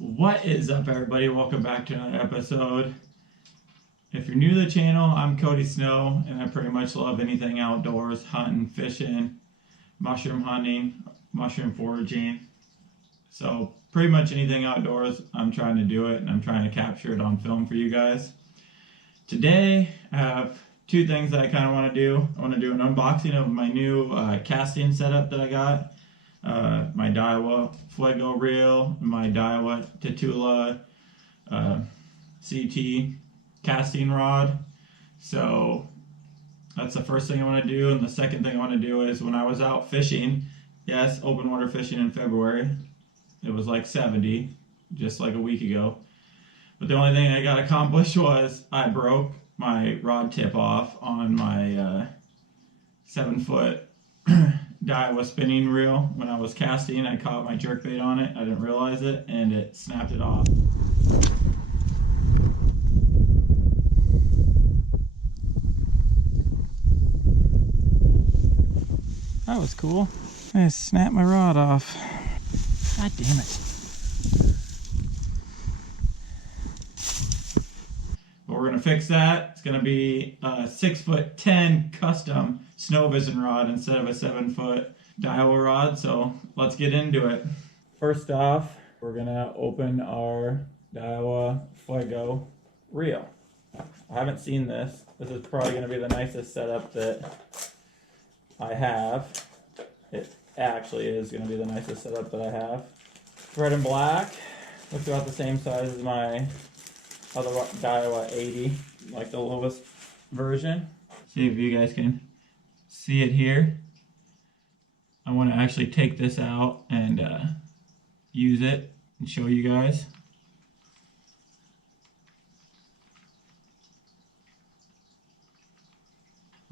What is up, everybody? Welcome back to another episode. If you're new to the channel, I'm Cody Snow, and I pretty much love anything outdoors, hunting, fishing, mushroom hunting, mushroom foraging. So pretty much anything outdoors, I'm trying to do it, and I'm trying to capture it on film for you guys. Today, I have two things that I kind of want to do. I want to do an unboxing of my new casting setup that I got. My Diawa Fuego reel, my Diawa Tatula XT casting rod. So that's the first thing I want to do. And the second thing I want to do is when I was out fishing, yes, open water fishing in February, it was like 70, just like a week ago. But the only thing I got accomplished was I broke my rod tip off on my 7-foot Diawa spinning reel. When I was casting, I caught my jerkbait on it. I didn't realize it, and it snapped it off. That was cool. I just snapped my rod off. God damn it. But we're gonna fix that. It's gonna be a 6'10" custom snow vision rod instead of a 7-foot Diawa rod. So let's get into it. First off, we're gonna open our Diawa Fuego reel. I haven't seen this. This is probably gonna be the nicest setup that I have. It actually is gonna be the nicest setup that I have. Red and black. Looks about the same size as my other Diawa 80, like the lowest version. See if you guys can see it here. I want to actually take this out and use it and show you guys.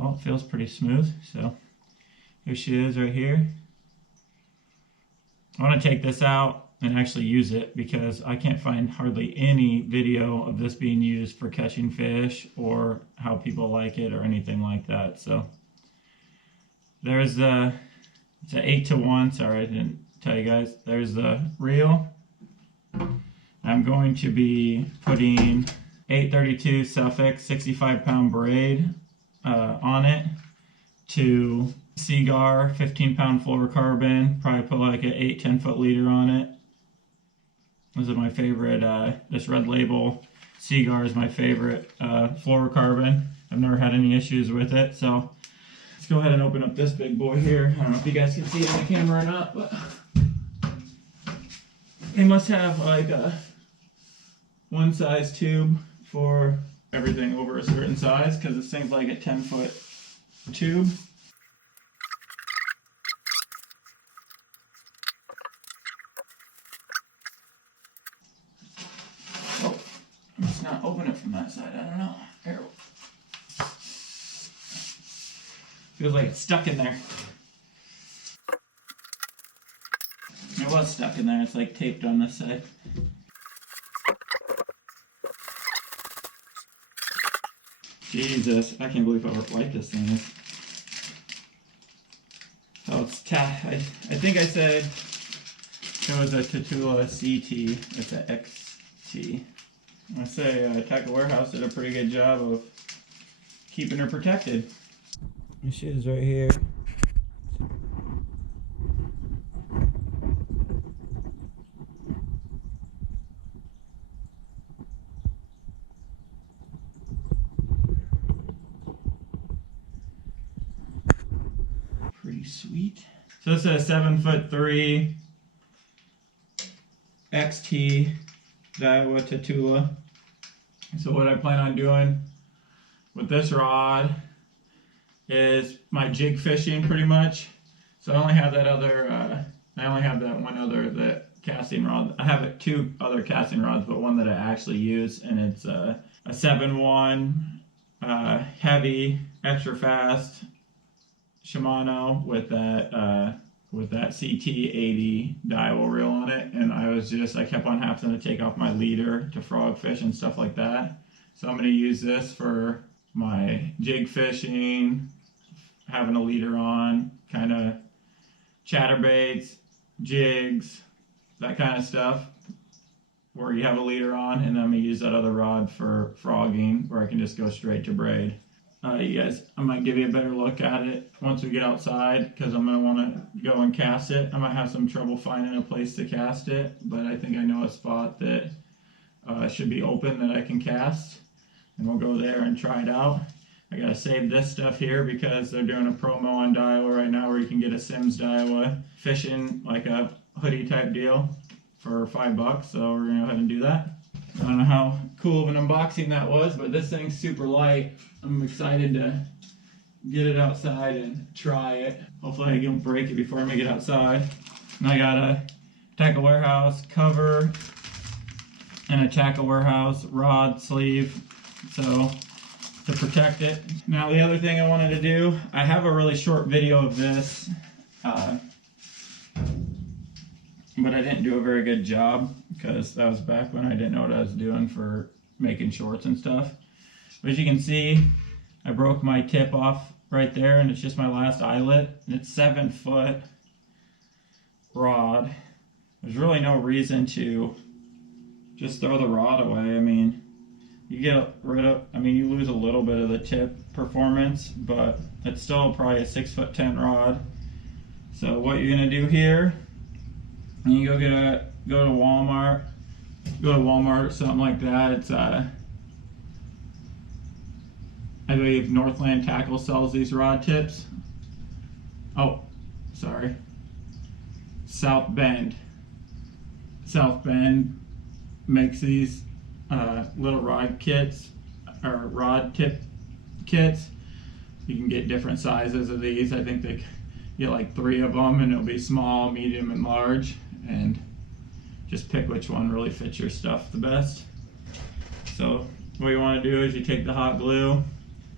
Oh, it feels pretty smooth. So here she is right here. I want to take this out and actually use it because I can't find hardly any video of this being used for catching fish or how people like it or anything like that. So there's it's an 8-to-1. Sorry, I didn't tell you guys. There's the reel. I'm going to be putting 832 Suffolk 65-pound braid on it to Seagar 15-pound fluorocarbon. Probably put like an 8-10 foot leader on it. This is my favorite. This Red Label Seagar is my favorite fluorocarbon. I've never had any issues with it. So let's go ahead and open up this big boy here. I don't know if you guys can see it in the camera or not, but they must have like a one size tube for everything over a certain size because this thing's like a 10-foot tube. Let's not open it from that side. I don't know. Here. Feels like it's stuck in there. It was stuck in there. It's like taped on this side. Jesus, I can't believe how light this thing is. Oh, it's I think I said it was a Tatula XT. It's an XT. I say Tackle Warehouse did a pretty good job of keeping her protected. There she is right here. Pretty sweet. So this is a 7'3" XT Diawa Tatula. So what I plan on doing with this rod is my jig fishing pretty much. So I only have that other, that casting rod. I have two other casting rods, but one that I actually use, and it's a 7-1 heavy, extra fast Shimano with that CT80 Diawa reel on it, and I kept on having to take off my leader to frog fish and stuff like that. So I'm going to use this for my jig fishing, having a leader on, kind of chatterbaits, jigs, that kind of stuff. where you have a leader on, and then I'm gonna use that other rod for frogging where I can just go straight to braid. You guys, I might give you a better look at it once we get outside because I'm gonna want to go and cast it. I might have some trouble finding a place to cast it, but I think I know a spot that should be open that I can cast, and we'll go there and try it out. I gotta save this stuff here because they're doing a promo on Daiwa right now where you can get a Sims Daiwa fishing, like a hoodie type deal, for $5, so we're gonna go ahead and do that. I don't know how cool of an unboxing that was, but this thing's super light. I'm excited to get it outside and try it. Hopefully I don't break it before I make it outside. And I got a Tackle Warehouse cover and a Tackle Warehouse rod sleeve, so to protect it. Now the other thing I wanted to do, I have a really short video of this, but I didn't do a very good job because that was back when I didn't know what I was doing for making shorts and stuff. But as you can see, I broke my tip off right there, and it's just my last eyelet, and it's 7-foot rod. There's really no reason to just throw the rod away. I mean, you get rid of, you lose a little bit of the tip performance, but it's still probably a 6'10" rod. So what you're gonna do here, you go to Walmart, or something like that. It's I believe Northland Tackle sells these rod tips. Oh, sorry. South Bend makes these little rod kits, or rod tip kits. You can get different sizes of these. I think they get like 3 of them, and it'll be small, medium, and large. And just pick which one really fits your stuff the best. So what you want to do is you take the hot glue,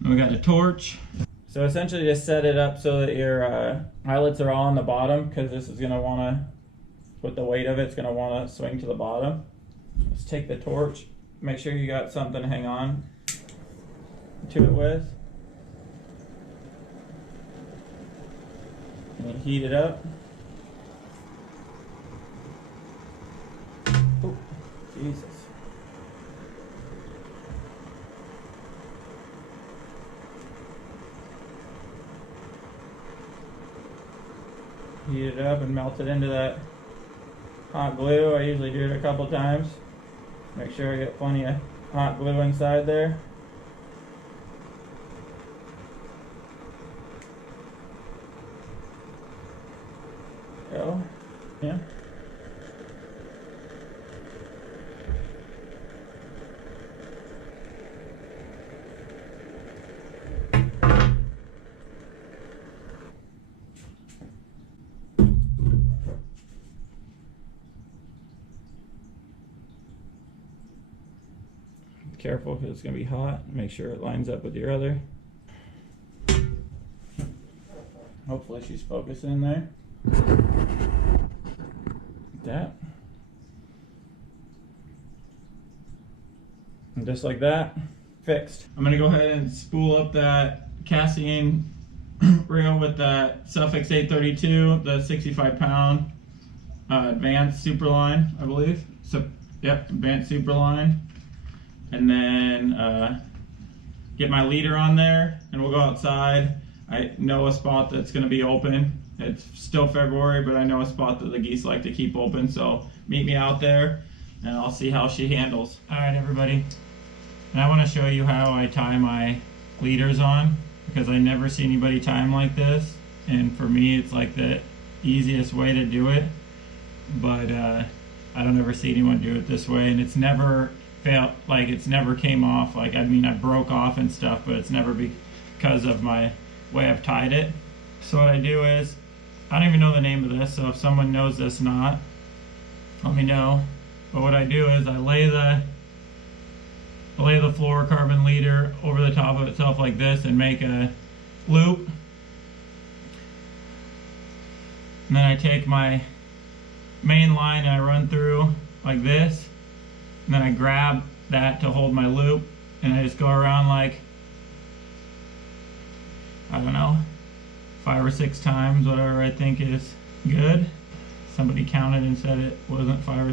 and we got a torch. So essentially just set it up so that your eyelets are all on the bottom, because this is going to want to, with the weight of it, it's going to want to swing to the bottom. Just take the torch, make sure you got something to hang on to it with, and you heat it up. Oh, Jesus. Heat it up and melt it into that hot glue. I usually do it a couple times. Make sure I get plenty of hot glue inside there. Go. Yeah. Careful because it's going to be hot. Make sure it lines up with your other. Hopefully she's focusing there. Like that. And just like that, fixed. I'm going to go ahead and spool up that casting reel with that Suffix 832, the 65-pound Advanced Superline, I believe. So, yep, Advanced Superline. And then get my leader on there, and we'll go outside. I know a spot that's going to be open. It's still February, but I know a spot that the geese like to keep open, so meet me out there and I'll see how she handles. Alright everybody, and I want to show you how I tie my leaders on, because I never see anybody tie them like this, and for me it's like the easiest way to do it, but I don't ever see anyone do it this way, and it's never felt like it's never came off. Like, I mean, I broke off and stuff, but it's never because of my way I've tied it. So what I do is, I don't even know the name of this, so if someone knows this knot, let me know. But what I do is I lay the fluorocarbon leader over the top of itself like this and make a loop. And then I take my main line and I run through like this. And then I grab that to hold my loop, and I just go around like, I don't know, 5 or 6 times, whatever I think is good. Somebody counted and said it wasn't 5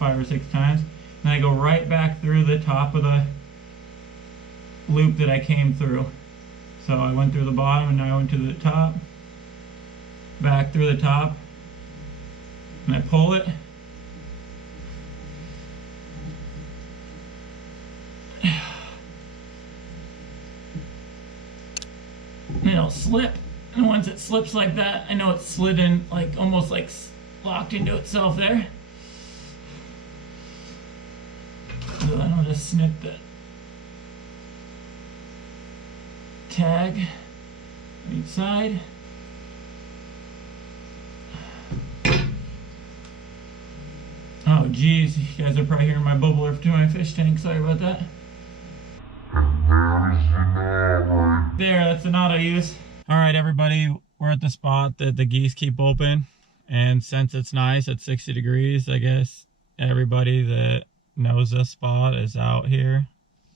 or 6 times. and I go right back through the top of the loop that I came through. So I went through the bottom and now I went to the top, back through the top, and I pull it. And it'll slip, and once it slips like that, I know it's slid in, like almost like locked into itself there. So then I'll just snip the tag on each side. Oh geez, you guys are probably hearing my bubbler to my fish tank, sorry about that. There, that's the knot I use. Alright everybody, we're at the spot that the geese keep open, and since it's nice at 60 degrees, I guess everybody that knows this spot is out here.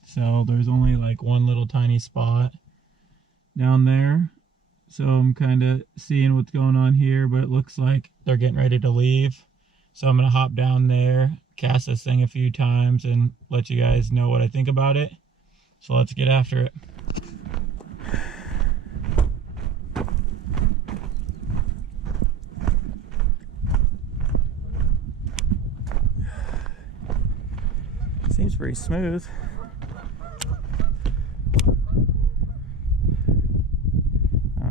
So there's only like one little tiny spot down there. So I'm kind of seeing what's going on here, but it looks like they're getting ready to leave. So I'm going to hop down there, cast this thing a few times, and let you guys know what I think about it. So let's get after it. Seems pretty smooth.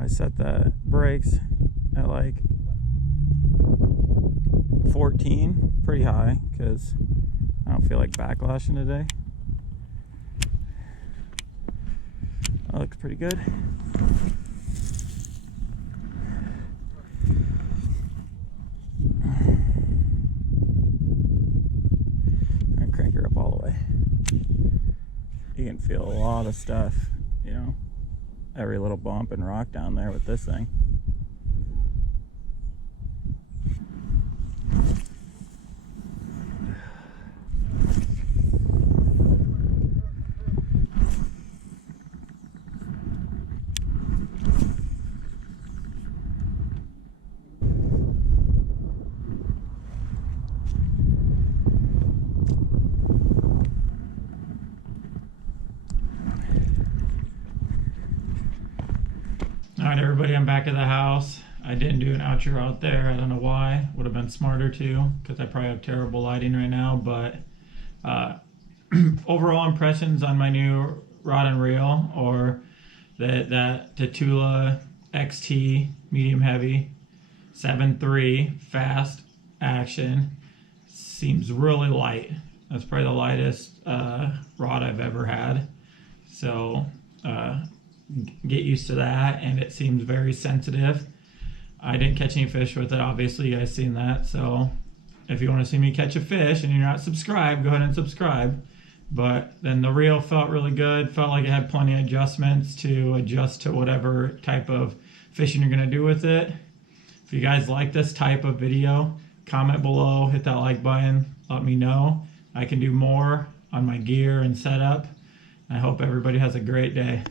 I set the brakes at like 14, pretty high, because I don't feel like backlashing today. That looks pretty good. And crank her up all the way. You can feel a lot of stuff, you know, every little bump and rock down there with this thing. Alright everybody, I'm back at the house. I didn't do an outro out there. I don't know why. Would have been smarter to, because I probably have terrible lighting right now. But overall impressions on my new rod and reel, or that Tatula XT medium heavy 7.3 fast action, seems really light. That's probably the lightest rod I've ever had. So get used to that, and it seems very sensitive. I didn't catch any fish with it, obviously, you guys seen that. So if you want to see me catch a fish and you're not subscribed, go ahead and subscribe. But then the reel felt really good, felt like it had plenty of adjustments to adjust to whatever type of fishing you're going to do with it. If you guys like this type of video, comment below, hit that like button, let me know. I can do more on my gear and setup. I hope everybody has a great day.